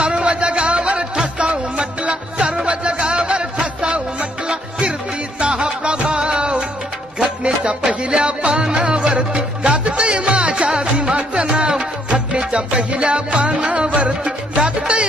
सर्व जगावर ठसा उमटला, सर्व जगावर ठसा उमटला कीर्तीचा हा प्रभाव. घटनेच्या पहिल्या पानावरती गाजतय माझ्या भीमाचं नाव, घटनेच्या पहिल्या पानावरती गाजतय